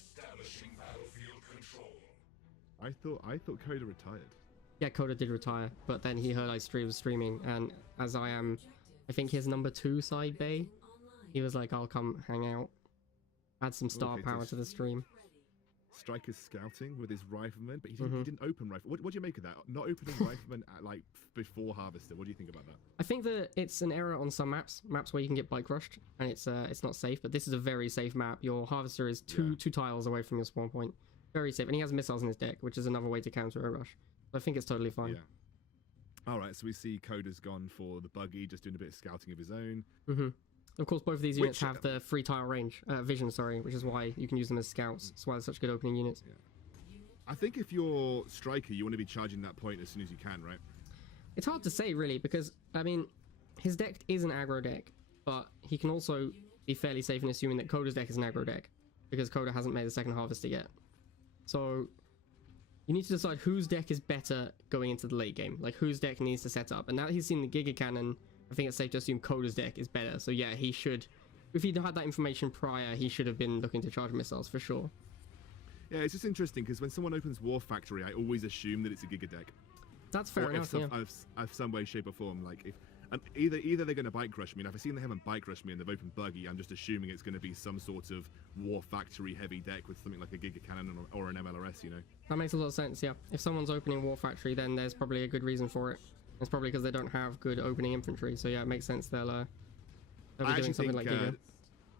Establishing battlefield control. I thought Koda retired. Yeah, Koda did retire, but then he heard I was streaming, and as I am, I think his number 2 side bay, he was like, I'll come hang out, add some star power to the stream. Striker's scouting with his rifleman, but he didn't open rifle. What do you make of that? Not opening rifleman at, like, before harvester. What do you think about that? I think that it's an error on some maps where you can get bike rushed, and it's not safe. But this is a very safe map. Your harvester is two tiles away from your spawn point, very safe, and he has missiles in his deck, which is another way to counter a rush. So I think it's totally fine. Yeah. All right, so we see Koda's gone for the buggy, just doing a bit of scouting of his own. Of course, both of these units have the 3 tile range, vision, sorry, which is why you can use them as scouts. That's why they're such good opening units. Yeah. I think if you're Striker, you want to be charging that point as soon as you can, right? It's hard to say, really, because, I mean, his deck is an aggro deck, but he can also be fairly safe in assuming that Koda's deck is an aggro deck, because Koda hasn't made a second harvester yet. So you need to decide whose deck is better going into the late game, like whose deck needs to set up. And now that he's seen the Giga Cannon, I think it's safe to assume Koda's deck is better. So yeah, he should, if he'd had that information prior, he should have been looking to charge missiles for sure. Yeah, it's just interesting because when someone opens War Factory, I always assume that it's a Giga deck. That's fair enough. Of some way, shape, or form. Like if either they're going to bike rush me, and if I've seen they haven't bike rushed me and they've opened buggy, I'm just assuming it's going to be some sort of War Factory heavy deck with something like a Giga Cannon or an MLRS, you know. That makes a lot of sense. Yeah, if someone's opening War Factory, then there's probably a good reason for it. It's probably because they don't have good opening infantry. So yeah, it makes sense they'll be doing something like Giga.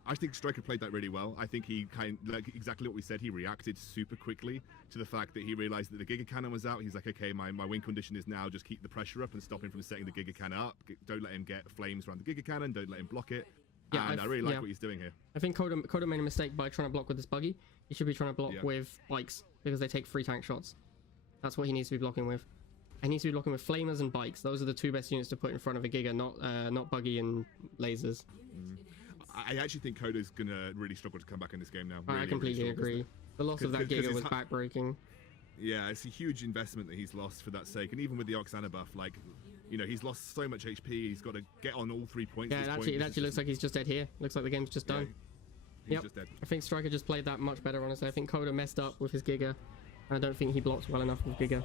I think Striker played that really well. I think he like exactly what we said. He reacted super quickly to the fact that he realized that the Giga Cannon was out. He's like, okay, my win condition is now just keep the pressure up and stop him from setting the Giga Cannon up. Don't let him get flames around the Giga Cannon. Don't let him block it. Yeah, and I really like what he's doing here. I think Koda made a mistake by trying to block with this buggy. He should be trying to block with bikes because they take 3 tank shots. That's what he needs to be blocking with. And he needs to be blocking with flamers and bikes. Those are the 2 best units to put in front of a Giga, not buggy and lasers. I actually think Koda's gonna really struggle to come back in this game now. I completely agree. The loss of that Giga was backbreaking. Yeah, it's a huge investment that he's lost for that sake. And even with the Oksana buff, like, you know, he's lost so much HP. He's got to get on all 3 points. Yeah, it actually looks like he's just dead here. Looks like the game's just done. He's just dead. I think Striker just played that much better, honestly. I think Koda messed up with his Giga. I don't think he blocked well enough with Giga.